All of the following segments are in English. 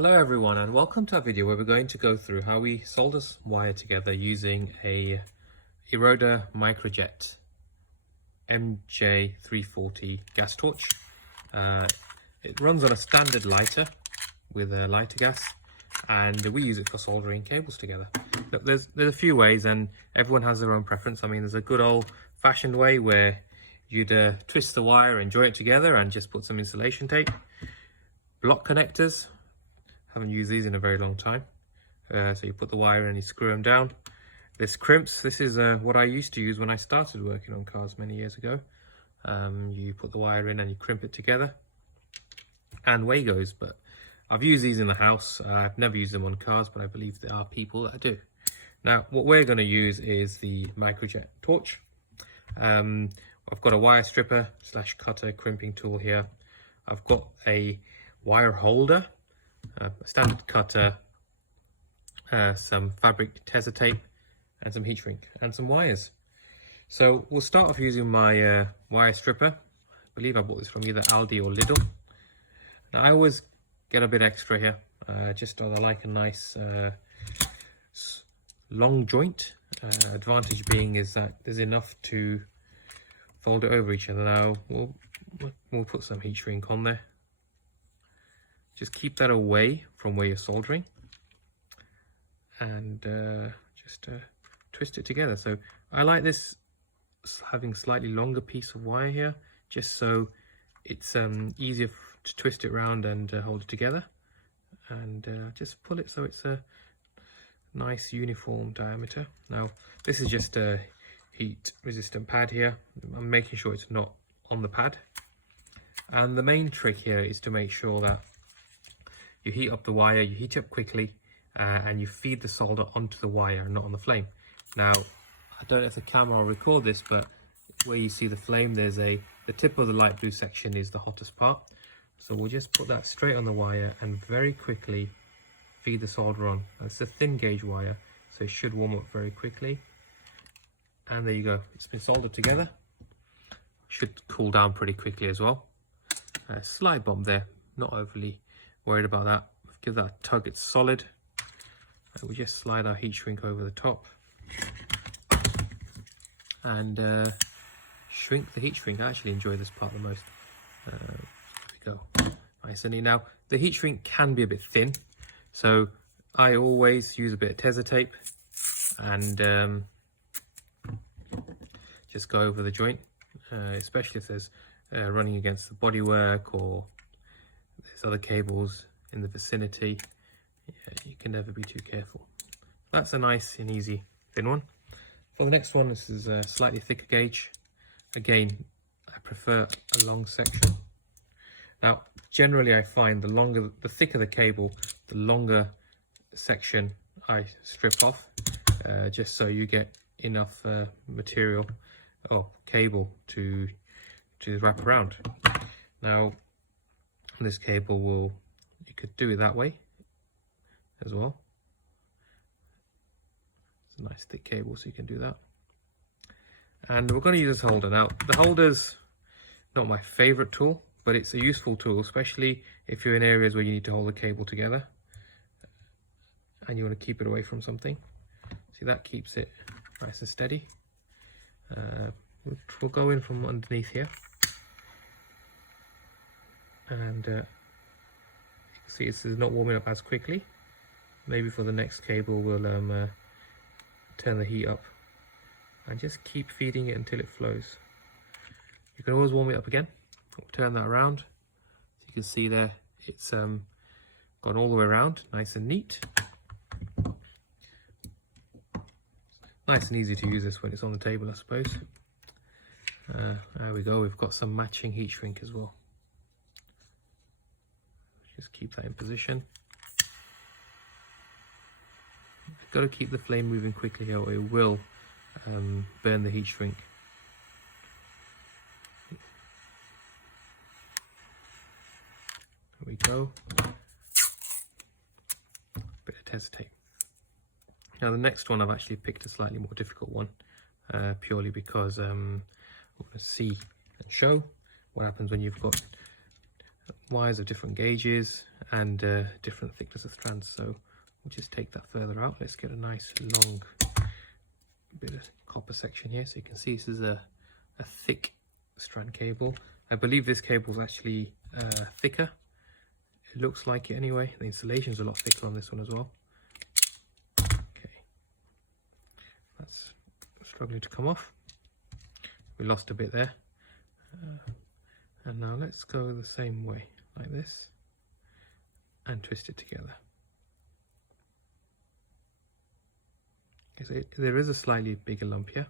Hello everyone, and welcome to our video where we're going to go through how we solder wire together using a Eroda Microjet MJ340 gas torch. It runs on a standard lighter with a lighter gas, and we use it for soldering cables together. Look, there's a few ways, and everyone has their own preference. I mean, there's a good old-fashioned way where you'd twist the wire and join it together and just put some insulation tape. Block connectors. Haven't used these in a very long time. So you put the wire in and you screw them down. This crimps. This is what I used to use when I started working on cars many years ago. You put the wire in and you crimp it together. And away goes. But I've used these in the house. I've never used them on cars, but I believe there are people that do. Now, what we're going to use is the Microjet torch. I've got a wire stripper / cutter crimping tool here. I've got a wire holder, a standard cutter, some fabric Tesa tape, and some heat shrink, and some wires. So we'll start off using my wire stripper. I believe I bought this from either Aldi or Lidl. Now I always get a bit extra here, just I like a nice long joint. Advantage being is that there's enough to fold it over each other. Now we'll put some heat shrink on there. Just keep that away from where you're soldering, and just twist it together. So I like this having slightly longer piece of wire here, just so it's easier to twist it around and hold it together. And just pull it so it's a nice uniform diameter. Now this is just a heat resistant pad here. I'm making sure it's not on the pad. And the main trick here is to make sure that you heat up the wire, you heat it up quickly, and you feed the solder onto the wire, not on the flame. Now, I don't know if the camera will record this, but where you see the flame, the tip of the light blue section is the hottest part. So we'll just put that straight on the wire and very quickly feed the solder on. It's a thin gauge wire, so it should warm up very quickly. And there you go, it's been soldered together. Should cool down pretty quickly as well. Slight bump there, not overly worried about that. Give that a tug, it's solid. We just slide our heat shrink over the top and shrink the heat shrink. I actually enjoy this part the most. There we go, nice and neat. Now the heat shrink can be a bit thin, so I always use a bit of Tesa tape and just go over the joint, especially if there's running against the bodywork or there's other cables in the vicinity. You can never be too careful. That's a nice and easy thin one. For the next one, this is a slightly thicker gauge. Again, I prefer a long section. Now, generally I find the thicker the cable, the longer section I strip off, just so you get enough material or cable to wrap around. Now, this cable you could do it that way as well. It's a nice thick cable, so you can do that. And we're going to use this holder. Now, the holder's not my favorite tool, but it's a useful tool, especially if you're in areas where you need to hold the cable together and you want to keep it away from something. See, that keeps it nice and steady. We'll go in from underneath here. And you can see it's not warming up as quickly. Maybe for the next cable we'll turn the heat up and just keep feeding it until it flows. You can always warm it up again. We'll turn that around. So you can see there it's gone all the way around, nice and neat. Nice and easy to use this when it's on the table, I suppose. There we go, we've got some matching heat shrink as well. Just keep that in position. You've got to keep the flame moving quickly here or it will burn the heat shrink. There we go. Bit of Tesa tape. Now the next one I've actually picked a slightly more difficult one, purely because I want to see and show what happens when you've got wires of different gauges and different thickness of strands. So we'll just take that further out. Let's get a nice long bit of copper section here. So you can see this is a thick strand cable. I believe this cable is actually thicker. It looks like it anyway. The insulation is a lot thicker on this one as well. Okay, that's struggling to come off. We lost a bit there. And now let's go the same way, like this, and twist it together. Okay, so there is a slightly bigger lump here.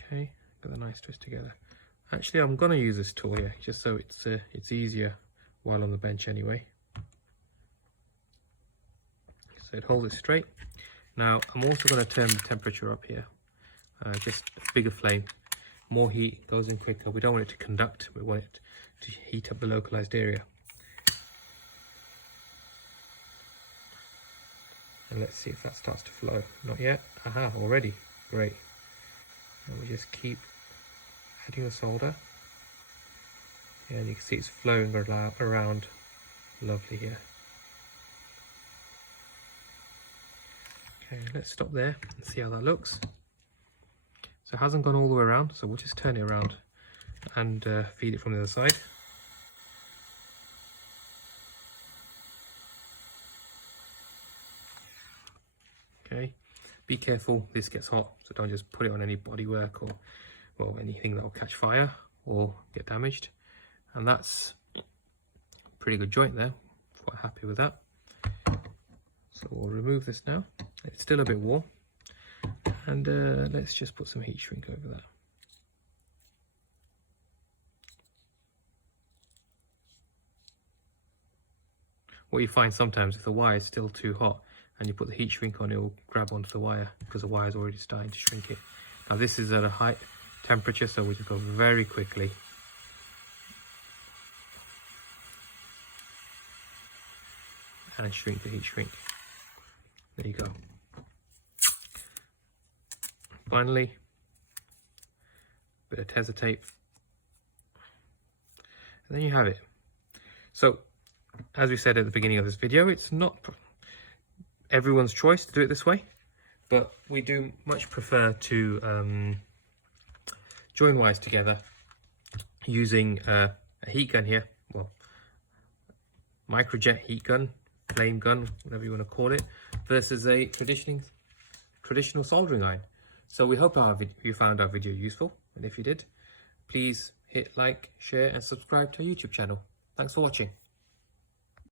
Okay, got a nice twist together. Actually, I'm going to use this tool here, just so it's easier while on the bench anyway. So it holds it straight. Now, I'm also going to turn the temperature up here. Just a bigger flame. More heat goes in quicker. We don't want it to conduct, we want it to heat up the localized area. And let's see if that starts to flow. Not yet. Aha, already. Great. And we just keep adding the solder. Yeah, and you can see it's flowing around. Lovely here. Okay, let's stop there and see how that looks. So it hasn't gone all the way around, so we'll just turn it around and feed it from the other side. Okay, be careful, this gets hot, so don't just put it on any bodywork or well, anything that will catch fire or get damaged. And that's a pretty good joint there, quite happy with that. So we'll remove this now. It's still a bit warm. And let's just put some heat shrink over that. What you find sometimes, if the wire is still too hot and you put the heat shrink on, it will grab onto the wire because the wire is already starting to shrink it. Now this is at a high temperature, so we just go very quickly. And shrink the heat shrink. There you go. Finally, a bit of Tesa tape, and then you have it. So, as we said at the beginning of this video, it's not everyone's choice to do it this way, but we do much prefer to join wires together using a heat gun here, well, microjet heat gun, flame gun, whatever you want to call it, versus a traditional soldering iron. So we hope you found our video useful, and if you did, please hit like, share and subscribe to our YouTube channel. Thanks for watching.